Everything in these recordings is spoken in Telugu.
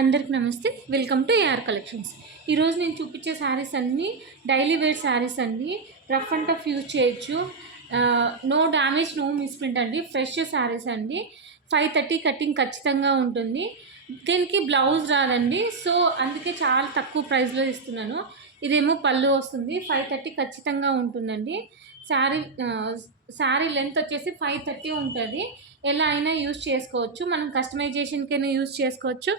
అందరికి నమస్తే, వెల్కమ్ టు ఏఆర్ కలెక్షన్స్. ఈరోజు నేను చూపించే శారీస్ అన్నీ డైలీ వేర్ శారీస్ అండి. రఫ్ అండ్ టఫ్ యూజ్ చేయొచ్చు, నో డ్యామేజ్ నో మిస్ప్రింట్ అండి. ఫ్రెష్ శారీస్ అండి. 530 కటింగ్ ఖచ్చితంగా ఉంటుంది. దీనికి బ్లౌజ్ రాదండి, సో అందుకే చాలా తక్కువ ప్రైస్లో ఇస్తున్నాను. ఇదేమో పళ్ళు వస్తుంది, 530 ఖచ్చితంగా ఉంటుందండి. శారీ లెంత్ వచ్చేసి 530 ఉంటుంది. ఎలా అయినా యూజ్ చేసుకోవచ్చు, మనం కస్టమైజేషన్కైనా యూజ్ చేసుకోవచ్చు,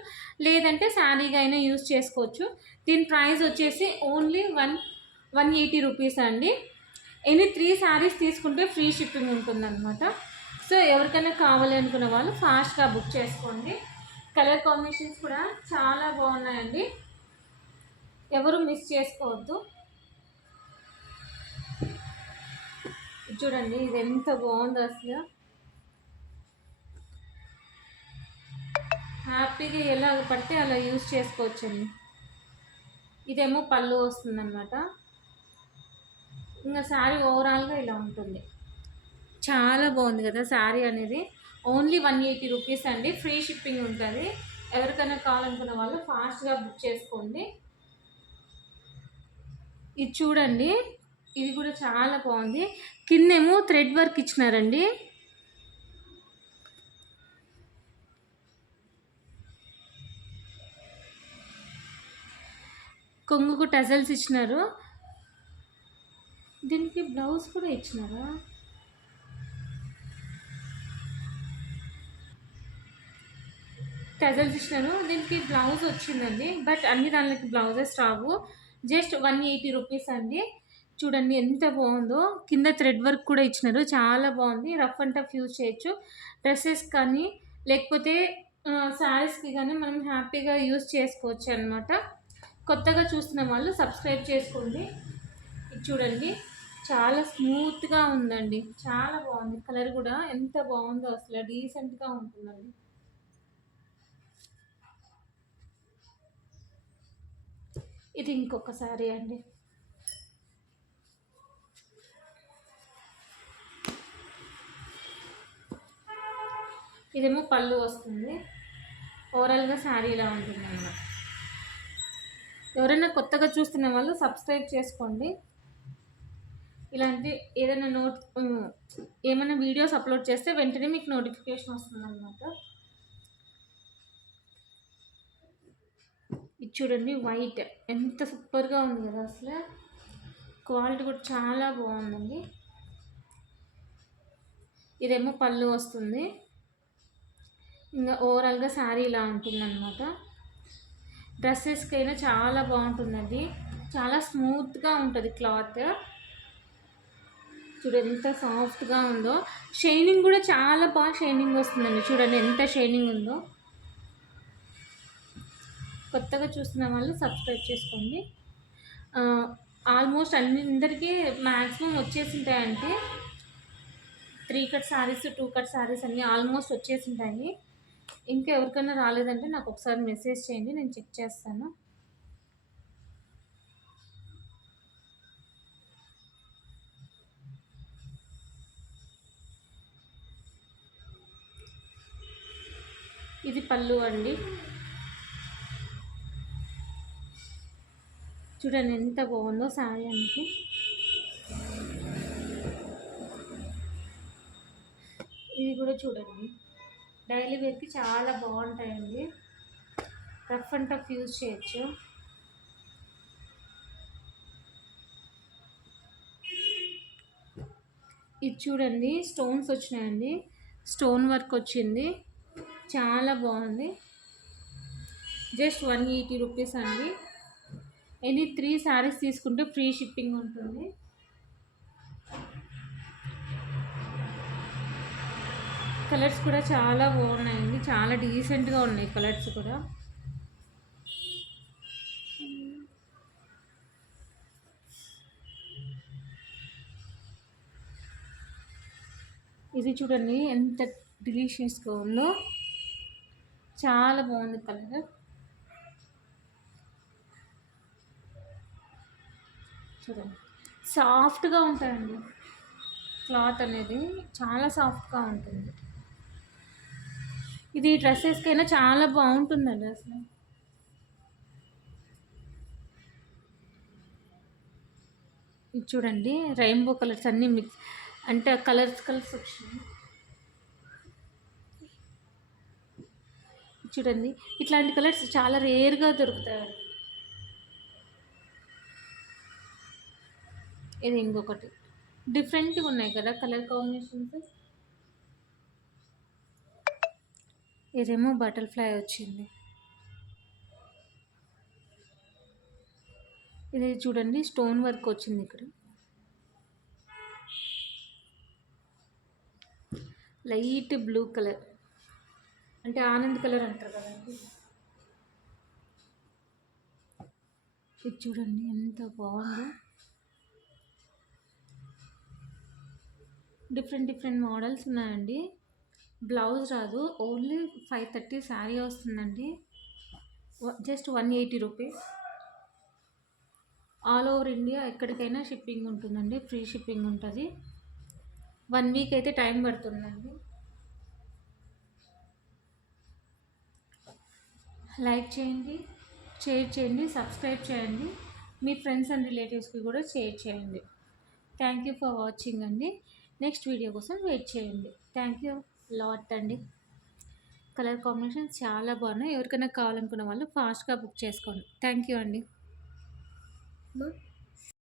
లేదంటే శారీగా అయినా యూజ్ చేసుకోవచ్చు. దీని ప్రైస్ వచ్చేసి ఓన్లీ 180 రూపీస్ అండి. ఎనీ 3 శారీస్ తీసుకుంటే ఫ్రీ షిప్పింగ్ ఉంటుందన్నమాట. సో ఎవరికైనా కావాలి అనుకున్న వాళ్ళు ఫాస్ట్గా బుక్ చేసుకోండి. కలర్ కాంబినేషన్స్ కూడా చాలా బాగున్నాయండి, ఎవరు మిస్ చేసుకోవద్దు. చూడండి ఇది ఎంత బాగుందో, అసలు హ్యాపీగా ఎలా పడితే అలా యూజ్ చేసుకోవచ్చండి. ఇదేమో పళ్ళు వస్తుందన్నమాట. ఇంకా శారీ ఓవరాల్గా ఇలా ఉంటుంది. చాలా బాగుంది కదా శారీ అనేది. ఓన్లీ 180 రూపీస్ అండి, ఫ్రీ షిప్పింగ్ ఉంటుంది. ఎవరికైనా కావాలనుకున్న వాళ్ళు ఫాస్ట్గా బుక్ చేసుకోండి. ఇది చూడండి, ఇది కూడా చాలా బాగుంది. కిందేమో థ్రెడ్ వర్క్ ఇచ్చినారండి. కొంగుకు టజల్స్ ఇచ్చినారు. దీనికి బ్లౌజ్ కూడా ఇచ్చినారా? టజల్స్ ఇచ్చినారు, దీనికి బ్లౌజ్ వచ్చిందండి. బట్ అన్ని దానికి బ్లౌజెస్ రావు. జస్ట్ 180 రూపీస్ అండి. చూడండి ఎంత బాగుందో. కింద థ్రెడ్ వర్క్ కూడా ఇచ్చినారు, చాలా బాగుంది. రఫ్ అండ్ టఫ్ యూజ్ చేయొచ్చు, డ్రెస్సెస్ కానీ లేకపోతే శారీస్కి కానీ మనం హ్యాపీగా యూజ్ చేసుకోవచ్చు అనమాట. కొత్తగా చూస్తున్న వాళ్ళు సబ్స్క్రైబ్ చేసుకోండి. ఇది చూడండి చాలా స్మూత్గా ఉందండి, చాలా బాగుంది. కలర్ కూడా ఎంత బాగుందో, అసలు డీసెంట్గా ఉంటుందండి. ఇది ఇంకొక శారీ అండి. ఇదేమో పళ్ళు వస్తుంది. ఓవరాల్గా శారీ ఇలా ఉంటుంది అన్నమాట. ఎవరైనా కొత్తగా చూస్తున్న వాళ్ళు సబ్స్క్రైబ్ చేసుకోండి. ఇలాంటి ఏమైనా వీడియోస్ అప్లోడ్ చేస్తే వెంటనే మీకు నోటిఫికేషన్ వస్తుంది అన్నమాట. ఇది చూడండి వైట్ ఎంత సూపర్గా ఉంది కదా, అసలు క్వాలిటీ కూడా చాలా బాగుందండి. ఇదేమో పళ్ళు వస్తుంది. ఇంకా ఓవరాల్గా శారీ ఇలా ఉంటుందన్నమాట. డ్రెస్సెస్కైనా చాలా బాగుంటుందండి, చాలా స్మూత్గా ఉంటుంది క్లాత్. చూడండి ఎంత సాఫ్ట్గా ఉందో. షైనింగ్ కూడా చాలా బాగా షైనింగ్ వస్తుందండి. చూడండి ఎంత షైనింగ్ ఉందో. కొత్తగా చూస్తున్న వాళ్ళు సబ్స్క్రైబ్ చేసుకోండి. ఆల్మోస్ట్ అందరికీ మ్యాక్సిమం వచ్చేసి ఉంటాయంటే 3 కట్ శారీస్ 2 కట్ శారీస్ అన్నీ ఆల్మోస్ట్ వచ్చేసి ఉంటాయి. ఇంకా ఎవరికైనా రాలేదంటే నాకు ఒకసారి మెసేజ్ చేయండి, నేను చెక్ చేస్తాను. ఇది పళ్ళు అండి. చూడండి ఎంత బాగుందో శారీ అనేది. ఇది కూడా చూడండి, డైలీ వేర్కి చాలా బాగుంటాయండి. రఫ్ అండ్ టఫ్ యూజ్ చేయొచ్చు. ఇది చూడండి స్టోన్స్ వచ్చినాయండి, స్టోన్ వర్క్ వచ్చింది, చాలా బాగుంది. జస్ట్ 180 రూపీస్ అండి. ఎనీ 3 శారీస్ తీసుకుంటే ఫ్రీ షిప్పింగ్ ఉంటుంది. కలర్స్ కూడా చాలా బాగున్నాయండి, చాలా డీసెంట్గా ఉన్నాయి కలర్స్ కూడా. ఇది చూడండి ఎంత డిలీషియస్గా ఉందో, చాలా బాగుంది కలర్. చూడండి సాఫ్ట్గా ఉంటాయండి, క్లాత్ అనేది చాలా సాఫ్ట్గా ఉంటుంది. ఇది డ్రెస్సెస్కైనా చాలా బాగుంటుందండి అసలు. ఇది చూడండి రెయిన్బో కలర్స్ అన్నీ మిక్స్, అంటే కలర్స్ కలర్స్ వచ్చినాయి. చూడండి ఇట్లాంటి కలర్స్ చాలా రేర్గా దొరుకుతాయి. ఇది ఇంకొకటి డిఫరెంట్గా ఉన్నాయి కదా కలర్ కాంబినేషన్స్. ఇదేమో బటర్ఫ్లై వచ్చింది. ఇది చూడండి స్టోన్ వర్క్ వచ్చింది ఇక్కడ. లైట్ బ్లూ కలర్, అంటే ఆనంద్ కలర్ అంటారు కదండి. ఇది చూడండి ఎంత బాగుందో. డిఫరెంట్ డిఫరెంట్ మోడల్స్ ఉన్నాయండి. బ్లౌజ్ రాదు, ఓన్లీ 530 శారీ వస్తుందండి. Just 180 rupees. All over India ఎక్కడికైనా షిప్పింగ్ ఉంటుందండి, ఫ్రీ షిప్పింగ్ ఉంటుంది. 1 వీక్ అయితే టైం పడుతుందండి. లైక్ చేయండి, షేర్ చేయండి, సబ్స్క్రైబ్ చేయండి. మీ ఫ్రెండ్స్ అండ్ రిలేటివ్స్కి కూడా షేర్ చేయండి. థ్యాంక్ యూ ఫర్ వాచింగ్ అండి. నెక్స్ట్ వీడియో కోసం వెయిట్ చేయండి. థ్యాంక్ యూ లాట్ అండి. కలర్ కాంబినేషన్స్ చాలా బాగున్నాయి. ఎవరికైనా కావాలనుకున్న వాళ్ళు ఫాస్ట్గా బుక్ చేసుకోండి. థ్యాంక్ యూ అండి.